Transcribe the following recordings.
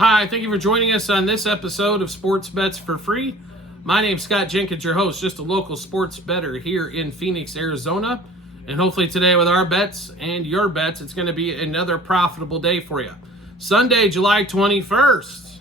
Hi, thank you for joining us on this episode of Sports Bets for Free. My name's Scott Jenkins, your host, just a local sports bettor here in Phoenix, Arizona. And hopefully today with our bets and your bets, it's going to be another profitable day for you. Sunday, July 21st,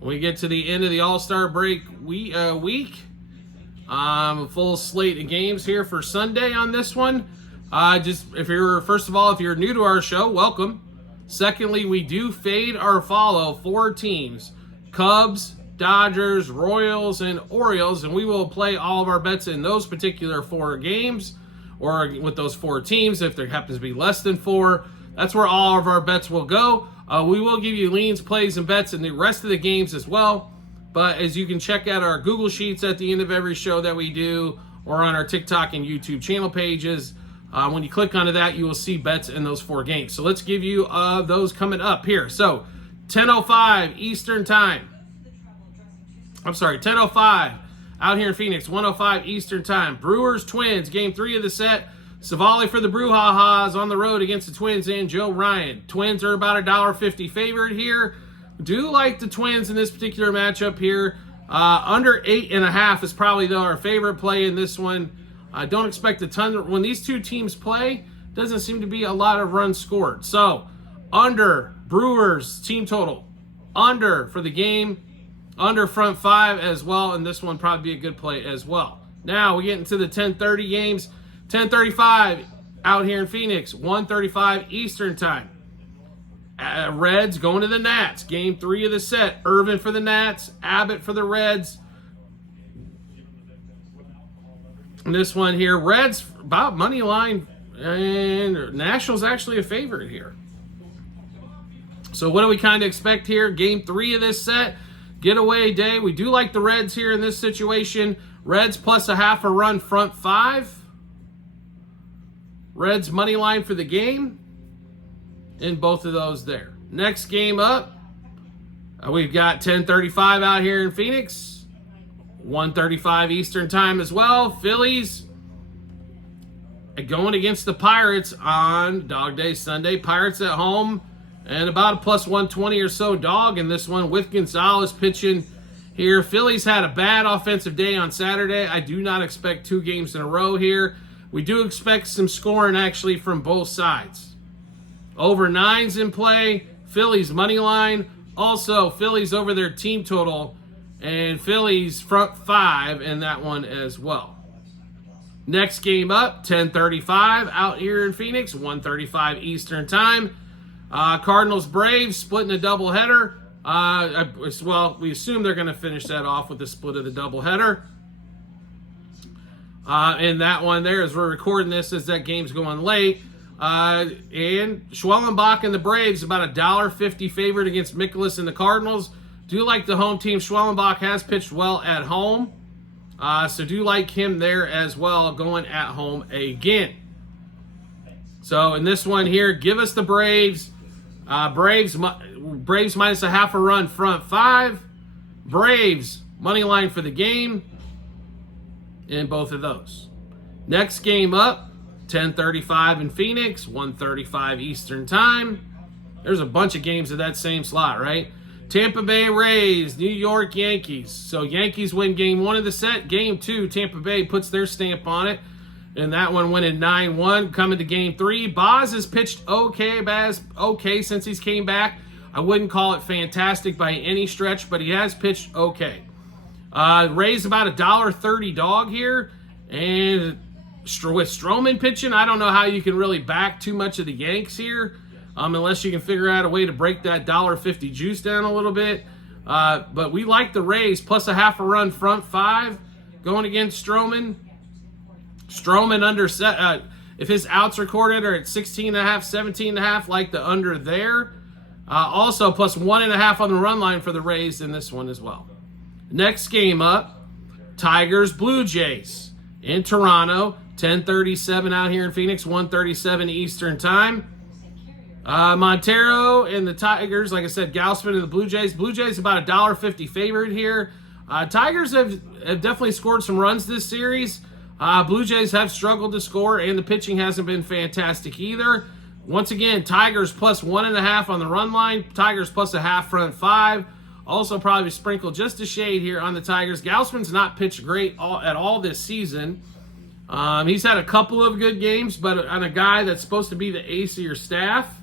we get to the end of the All-Star break week. A full slate of games here for Sunday on this one. If you're new to our show, welcome. Secondly, we do fade or follow four teams: Cubs, Dodgers, Royals, and Orioles, and we will play all of our bets in those particular four games or with those four teams. If there happens to be less than four, that's where all of our bets will go. We will give you leans, plays, and bets in the rest of the games as well. But as you can check out our Google Sheets at the end of every show that we do, or on our TikTok and YouTube channel pages, when you click onto that, you will see bets in those four games. So let's give you those coming up here. So 10:05 Eastern Time. 10:05 out here in Phoenix, 1:05 Eastern Time. Brewers, Twins, game 3 of the set. Savali for the Brewhahas on the road against the Twins and Joe Ryan. Twins are about $1.50 favored here. Do like the Twins in this particular matchup here. Under 8.5 is probably our favorite play in this one. I don't expect a ton. When these two teams play, doesn't seem to be a lot of runs scored. So, under Brewers team total. Under for the game. Under front 5 as well. And this one probably be a good play as well. Now, we get into the 10:30 games. 10:35 out here in Phoenix. 1:35 Eastern Time. Reds going to the Nats. Game 3 of the set. Irvin for the Nats. Abbott for the Reds. This one here, Reds about money line, and Nationals actually a favorite here. So what do we kind of expect here? Game 3 of this set, getaway day. We do like the Reds here in this situation. Reds plus a half a run, front 5. Reds money line for the game in both of those there. Next game up, we've got 10:35 out here in Phoenix. 1:35 Eastern Time as well. Phillies going against the Pirates on Dog Day Sunday. Pirates at home and about a plus 120 or so dog in this one with Gonzalez pitching here. Phillies had a bad offensive day on Saturday. I do not expect 2 games in a row here. We do expect some scoring actually from both sides. Over 9's in play. Phillies money line. Also, Phillies over their team total. And Phillies front 5 in that one as well. Next game up, 10:35 out here in Phoenix, 1:35 Eastern Time. Cardinals Braves splitting a doubleheader. We assume they're going to finish that off with the split of the doubleheader. And that one there, as we're recording this, as that game's going late. And Schwellenbach and the Braves about $1.50 favored against Mikolas and the Cardinals. Do like the home team. Schwellenbach has pitched well at home. So do like him there as well, going at home again. So in this one here, give us the Braves. Braves minus a half a run, front 5. Braves money line for the game in both of those. Next game up, 10:35 in Phoenix, 1:35 Eastern Time. There's a bunch of games of that same slot, right? Tampa Bay Rays, New York Yankees. So Yankees win game 1 of the set. Game 2, Tampa Bay puts their stamp on it. And that one went in 9-1. Coming to game 3, Boz has pitched okay since he's came back. I wouldn't call it fantastic by any stretch, but he has pitched okay. Rays about $1.30 dog here. And with Stroman pitching, I don't know how you can really back too much of the Yanks here. Unless you can figure out a way to break that $1.50 juice down a little bit. But we like the Rays, plus a half a run, front 5, going against Stroman. Stroman under set. If his outs recorded are at 16.5, 17.5, like the under there. Also, plus 1.5 on the run line for the Rays in this one as well. Next game up, Tigers, Blue Jays in Toronto. 10:37 out here in Phoenix, 1:37 Eastern Time. Montero and the Tigers, like I said, Gausman and the Blue Jays. Blue Jays about $1.50 favored here. Tigers have definitely scored some runs this series. Blue Jays have struggled to score, and the pitching hasn't been fantastic either. Once again, Tigers plus 1.5 on the run line. Tigers plus a half front 5. Also probably sprinkle just a shade here on the Tigers. Gausman's not pitched great at all this season. He's had a couple of good games, but on a guy that's supposed to be the ace of your staff.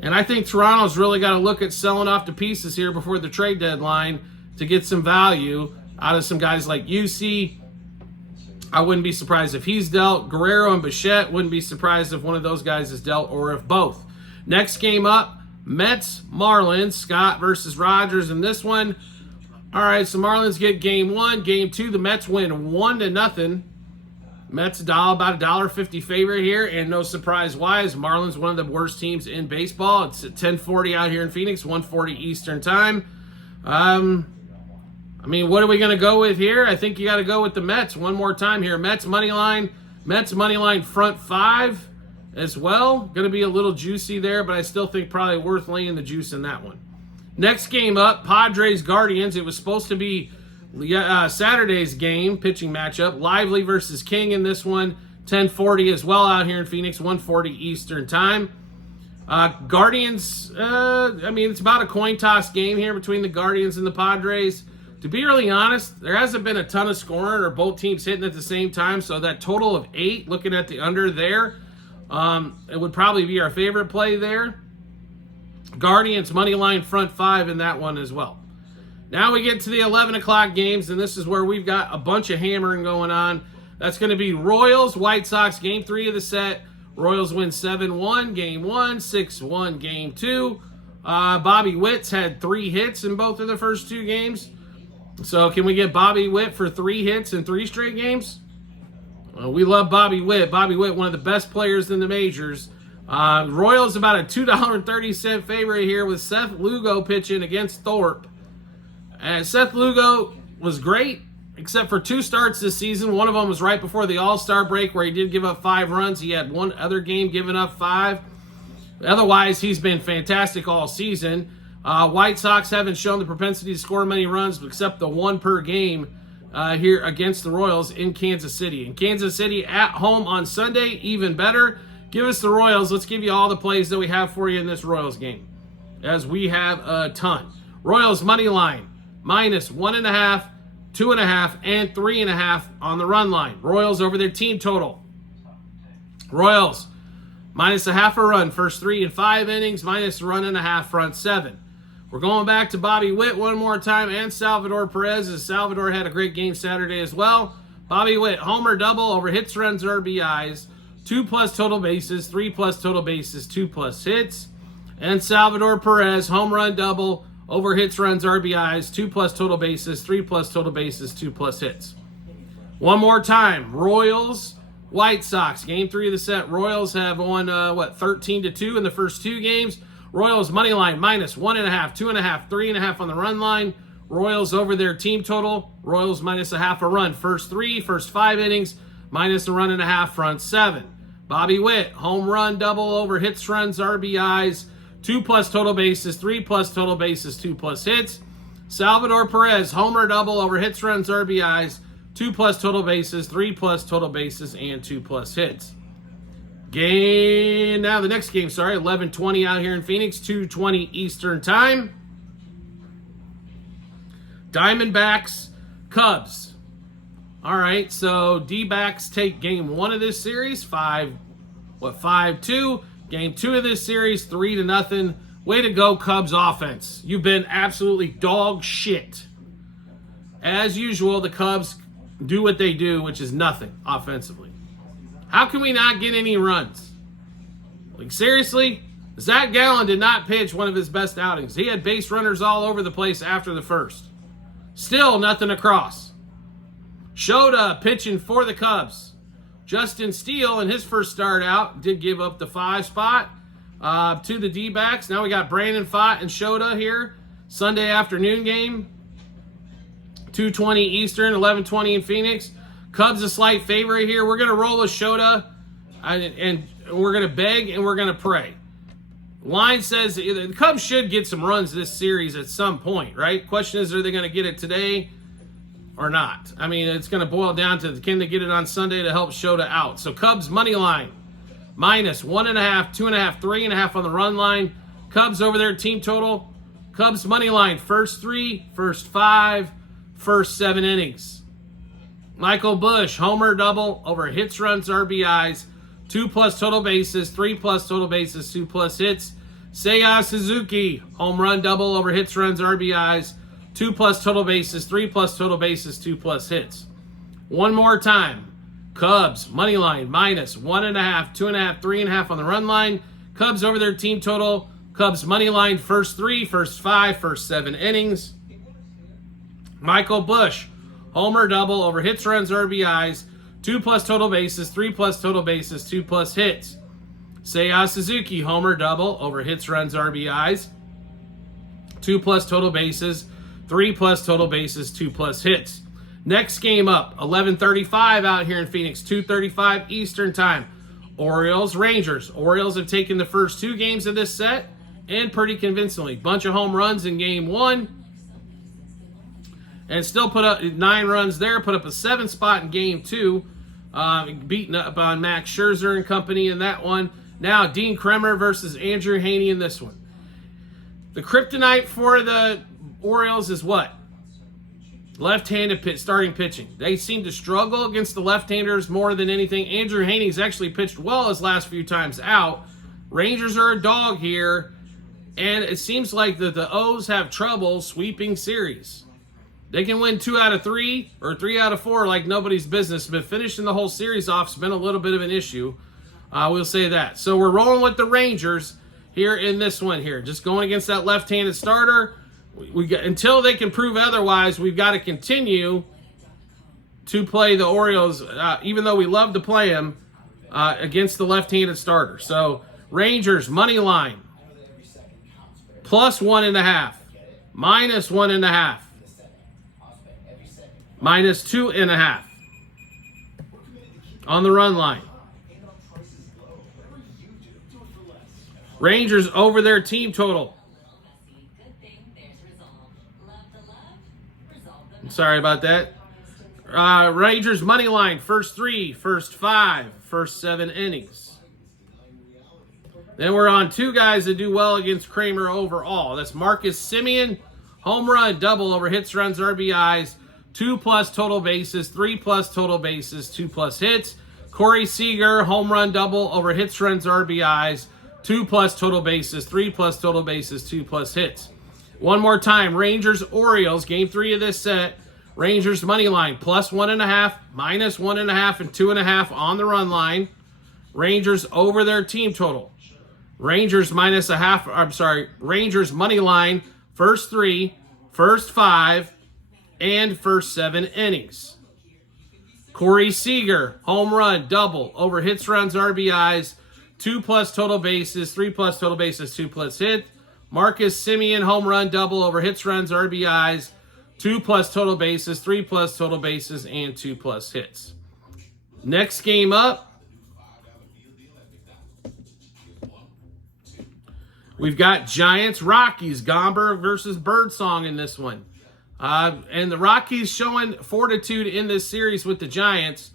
And I think Toronto's really got to look at selling off to pieces here before the trade deadline to get some value out of some guys like UC. I wouldn't be surprised if he's dealt. Guerrero and Bichette, wouldn't be surprised if one of those guys is dealt or if both. Next game up, Mets, Marlins, Scott versus Rogers in this one. All right, so Marlins get game 1. Game 2, the Mets win 1-0. Mets about $1.50 favorite here, and no surprise why, as Marlins one of the worst teams in baseball. It's at 10:40 out here in Phoenix, 1:40 Eastern time. I mean, what are we going to go with here? I think you got to go with the Mets one more time here. Mets money line front 5 as well. Going to be a little juicy there, but I still think probably worth laying the juice in that one. Next game up, Padres Guardians. It was supposed to be Saturday's game, pitching matchup. Lively versus King in this one. 10:40 as well out here in Phoenix, 1:40 Eastern time. Guardians, I mean, it's about a coin toss game here between the Guardians and the Padres. To be really honest, there hasn't been a ton of scoring or both teams hitting at the same time, so that total of 8, looking at the under there, it would probably be our favorite play there. Guardians money line front 5 in that one as well. Now we get to the 11 o'clock games, and this is where we've got a bunch of hammering going on. That's going to be Royals, White Sox, game 3 of the set. Royals win 7-1, game 1, 6-1, game 2. Bobby Witt's had 3 hits in both of the first 2 games. So can we get Bobby Witt for 3 hits in 3 straight games? We love Bobby Witt. Bobby Witt, one of the best players in the majors. Royals about a $2.30 favorite here with Seth Lugo pitching against Thorpe. And Seth Lugo was great, except for 2 starts this season. One of them was right before the All-Star break where he did give up 5 runs. He had one other game giving up 5. Otherwise, he's been fantastic all season. White Sox haven't shown the propensity to score many runs except the 1 per game here against the Royals in Kansas City. In Kansas City at home on Sunday, even better. Give us the Royals. Let's give you all the plays that we have for you in this Royals game, as we have a ton. Royals money line, minus 1.5, 2.5, and 3.5 on the run line. Royals over their team total. Royals minus a half a run first 3 and 5 innings, minus a run and a half front 7. We're going back to Bobby Witt one more time and Salvador Perez, as Salvador had a great game Saturday as well. Bobby Witt, homer double over hits, runs, RBIs, 2+ total bases, 3+ total bases, 2+ hits. And Salvador Perez, home run double over hits, runs, RBIs, 2+ total bases, 3+ total bases, 2+ hits. One more time, Royals, White Sox, game 3 of the set. Royals have won, 13-2 in the first 2 games. Royals money line minus 1.5, 2.5, 3.5 on the run line. Royals over their team total. Royals minus a half a run first 5 innings, minus a run and a half front 7. Bobby Witt, home run double over hits, runs, RBIs, 2+ total bases, 3+ total bases, 2+ hits. Salvador Perez, homer double over hits, runs, RBIs, 2+ total bases, 3+ total bases, and 2+ hits. Now the next game, 11:20 out here in Phoenix, 2:20 Eastern time. Diamondbacks, Cubs. All right, so D-backs take game 1 of this series, 5-2. Game 2 of this series, 3-0. Way to go, Cubs offense. You've been absolutely dog shit. As usual, the Cubs do what they do, which is nothing offensively. How can we not get any runs? Like, seriously? Zach Gallen did not pitch one of his best outings. He had base runners all over the place after the first. Still nothing across. Shota pitching for the Cubs. Justin Steele, in his first start out, did give up the 5 spot to the D-backs. Now we got Brandon Pfaadt and Shota here. Sunday afternoon game. 2:20 Eastern, 11:20 in Phoenix. Cubs a slight favorite here. We're going to roll with Shota, and we're going to beg and we're going to pray. Line says the Cubs should get some runs this series at some point, right? Question is, are they going to get it today or not? I mean, it's going to boil down to, can they get it on Sunday to help Shota out? So Cubs money line, minus 1.5, 2.5, 3.5 on the run line. Cubs over their team total. Cubs money line, first 3, first 5, first 7 innings. Michael Busch, homer double over hits, runs, RBIs, 2+ total bases, 3+ total bases, 2+ hits. Seiya Suzuki, home run double over hits, runs, RBIs, 2+ total bases, 3+ total bases, 2+ hits. One more time. Cubs money line, minus 1.5, 2.5, 3.5 on the run line. Cubs over their team total. Cubs money line, first 3, first 5, first 7 innings. Michael Busch, homer double over hits, runs, RBIs, 2+ total bases, 3+ total bases, 2+ hits. Seiya Suzuki, homer double over hits, runs, RBIs, 2+ total bases, 3+ total bases, 2+ hits. Next game up, 11:35 out here in Phoenix, 2:35 Eastern Time. Orioles, Rangers. Orioles have taken the first 2 games of this set, and pretty convincingly. Bunch of home runs in game 1. And still put up 9 runs there. Put up a 7 spot in game 2. Beaten up on Max Scherzer and company in that one. Now, Dean Kremer versus Andrew Heaney in this one. The kryptonite for the Orioles is what? Left-handed starting pitching. They seem to struggle against the left-handers more than anything. Andrew Heaney's actually pitched well his last few times out. Rangers are a dog here. And it seems like the O's have trouble sweeping series. They can win 2 out of 3 or 3 out of 4 like nobody's business, but finishing the whole series off has been a little bit of an issue. We'll say that. So we're rolling with the Rangers here in this one here. Just going against that left-handed starter. Until they can prove otherwise, we've got to continue to play the Orioles, even though we love to play them, against the left-handed starter. So Rangers, money line. Plus 1.5, minus 1.5, minus 2.5 on the run line. Rangers over their team total. Sorry about that. Rangers money line, first 3, first 5, first 7 innings. Then we're on 2 guys that do well against Kramer overall. That's Marcus Semien, home run double over hits, runs, RBIs, 2+ total bases, 3+ total bases, 2+ hits. Corey Seager, home run double over hits, runs, RBIs, 2+ total bases, 3+ total bases, 2+ hits. One more time, Rangers, Orioles, game 3 of this set. Rangers money line, plus 1.5, minus 1.5, and 2.5 on the run line. Rangers over their team total. Rangers minus 0.5, Rangers money line, first 3, first 5, and first 7 innings. Corey Seager, home run, double, over hits, runs, RBIs, 2+ total bases, 3+ total bases, 2+ hit. Marcus Semien, home run, double, over hits, runs, RBIs, 2+ total bases, 3+ total bases, and 2+ hits. Next game up, we've got Giants, Rockies, Gomber versus Birdsong in this one. And the Rockies showing fortitude in this series with the Giants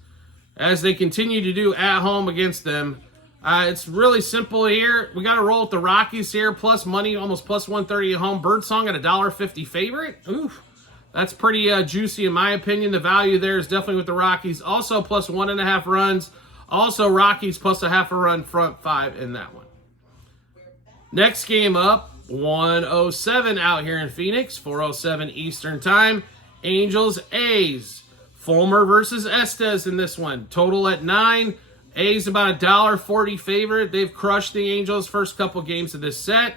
as they continue to do at home against them. It's really simple here. We got to roll with the Rockies here, plus money, almost plus 130 at home. Birdsong at $1.50 favorite. Oof, that's pretty juicy in my opinion. The value there is definitely with the Rockies. Also plus 1.5 runs. Also Rockies plus 0.5 run front 5 in that one. Next game up, 1:07 out here in Phoenix, 4:07 Eastern Time. Angels, A's. Fulmer versus Estes in this one. Total at 9. A's about $1.40 favorite. They've crushed the Angels first couple games of this set.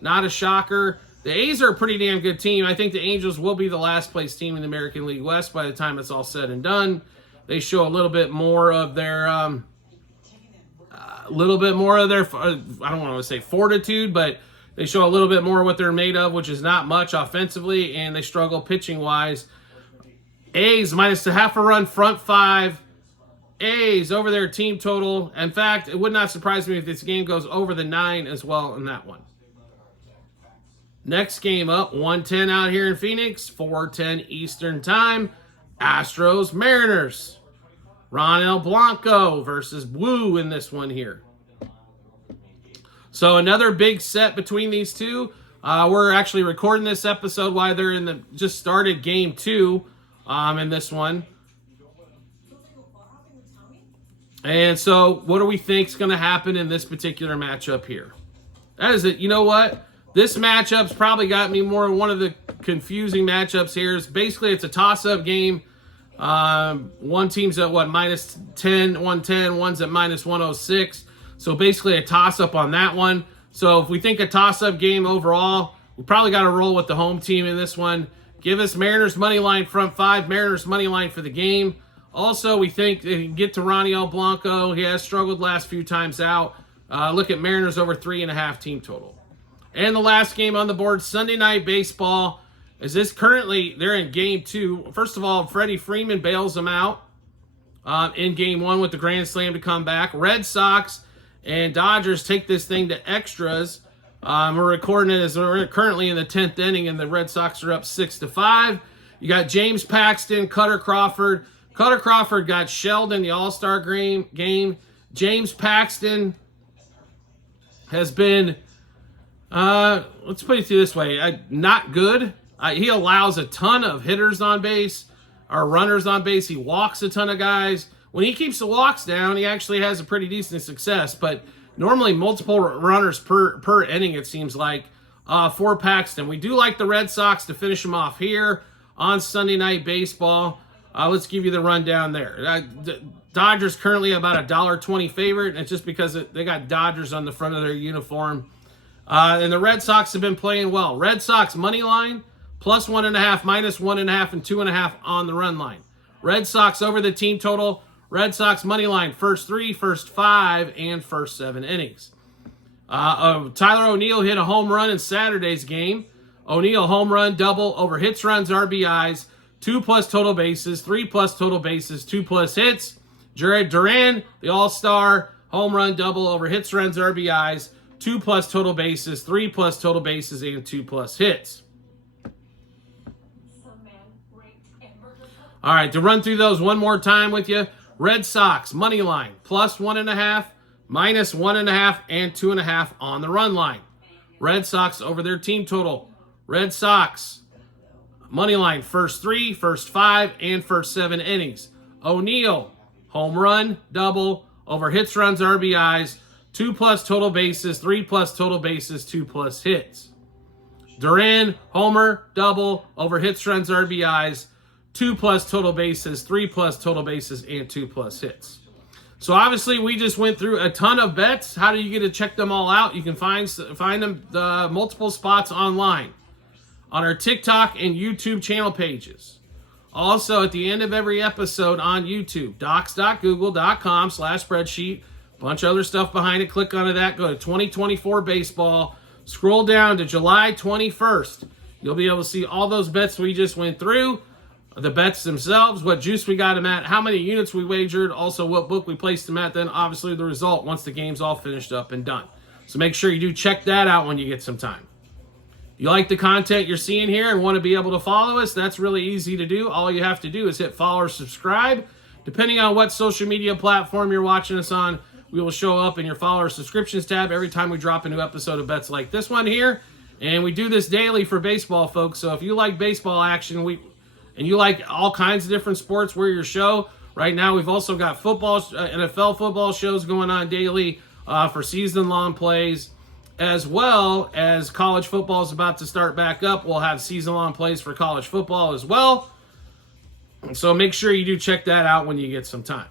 Not a shocker. The A's are a pretty damn good team. I think the Angels will be the last place team in the American League West by the time it's all said and done. They show a little bit more of their I don't want to say fortitude, but they show a little bit more what they're made of, which is not much offensively, and they struggle pitching-wise. A's minus 0.5 run front 5. A's over their team total. In fact, it would not surprise me if this game goes over the 9 as well in that one. Next game up, 1:10 out here in Phoenix, 4:10 Eastern Time. Astros, Mariners. Ronel Blanco versus Wu in this one here. So another big set between these two. We're actually recording this episode while they're in the just started game 2 in this one. And so what do we think is going to happen in this particular matchup here? That is it. You know what? This matchup's probably got me more one of the confusing matchups here. Basically, it's a toss-up game. One team's at minus 10, 110. One's at minus 106. So basically a toss-up on that one. So if we think a toss-up game overall, we probably got to roll with the home team in this one. Give us Mariners money line front 5. Mariners money line for the game. Also, we think they can get to Ronnie Blanco. He has struggled last few times out. Look at Mariners over 3.5 team total. And the last game on the board, Sunday Night Baseball. They're in game 2. First of all, Freddie Freeman bails them out in game 1 with the grand slam to come back. Red Sox and Dodgers take this thing to extras. We're recording it as we're currently in the 10th inning, and the Red Sox are up 6-5. You got James Paxton, Cutter Crawford. Cutter Crawford got shelled in the All-Star game. James Paxton has been, let's put it this way, not good. He allows a ton of hitters on base, or runners on base. He walks a ton of guys. When he keeps the walks down, he actually has a pretty decent success. But normally multiple runners per inning, it seems like, for Paxton. We do like the Red Sox to finish him off here on Sunday Night Baseball. Let's give you the rundown there. Dodgers currently about $1.20 favorite, and it's just because they got Dodgers on the front of their uniform. And the Red Sox have been playing well. Red Sox money line, plus 1.5, minus 1.5, and 2.5 on the run line. Red Sox over the team total. Red Sox money line, first 3, first 5, and first 7 innings. Tyler O'Neill hit a home run in Saturday's game. O'Neill home run, double over hits, runs, RBIs, 2+ total bases, 3+ total bases, 2+ hits. Jared Duran, the All-Star, home run, double over hits, runs, RBIs, 2+ total bases, 3+ total bases, and 2+ hits. All right, to run through those one more time with you. Red Sox money line, plus 1.5, minus 1.5, and 2.5 on the run line. Red Sox over their team total. Red Sox money line, first 3, first 5, and first 7 innings. O'Neill, home run, double, over hits, runs, RBIs, 2+ total bases, 3+ total bases, 2+ hits. Duran, homer, double, over hits, runs, RBIs, 2+ total bases, 3+ total bases, and 2+ hits. So obviously we just went through a ton of bets. How do you get to check them all out? You can find them the multiple spots online on our TikTok and YouTube channel pages. Also, at the end of every episode on YouTube, docs.google.com/spreadsheet. Bunch of other stuff behind it. Click onto that. Go to 2024 baseball. Scroll down to July 21st. You'll be able to see all those bets we just went through. The bets themselves, what juice we got them at, how many units we wagered, also what book we placed them at, then obviously the result once the game's all finished up and done. So make sure you do check that out when you get some time. If you like the content you're seeing here and want to be able to follow us, that's really easy to do. All you have to do is hit follow or subscribe. Depending on what social media platform you're watching us on, we will show up in your follow or subscriptions tab every time we drop a new episode of bets like this one here. And we do this daily for baseball, folks. So if you like baseball action, and you like all kinds of different sports, we're your show. Right now, we've also got football, NFL football shows going on daily for season-long plays, as well as college football is about to start back up. We'll have season-long plays for college football as well. So make sure you do check that out when you get some time.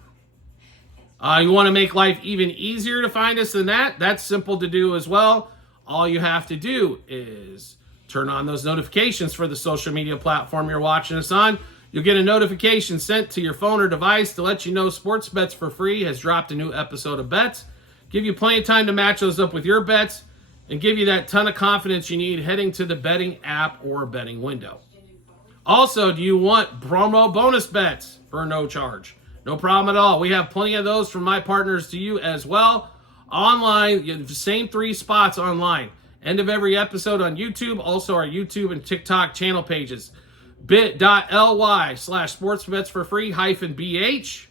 You want to make life even easier to find us than that? That's simple to do as well. All you have to do is turn on those notifications for the social media platform you're watching us on. You'll get a notification sent to your phone or device to let you know Sports Bets for Free has dropped a new episode of bets. Give you plenty of time to match those up with your bets and give you that ton of confidence you need heading to the betting app or betting window. Also, do you want promo bonus bets for no charge? No problem at all. We have plenty of those from my partners to you as well. Online, same 3 spots online. End of every episode on YouTube, also our YouTube and TikTok channel pages. bit.ly/sportsbetsforfree-BH.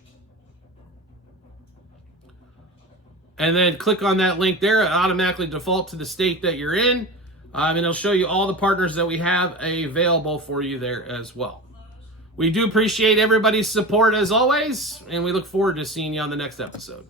and then click on that link there. It automatically default to the state that you're in, and it'll show you all the partners that we have available for you there as well. We do appreciate everybody's support as always, and we look forward to seeing you on the next episode.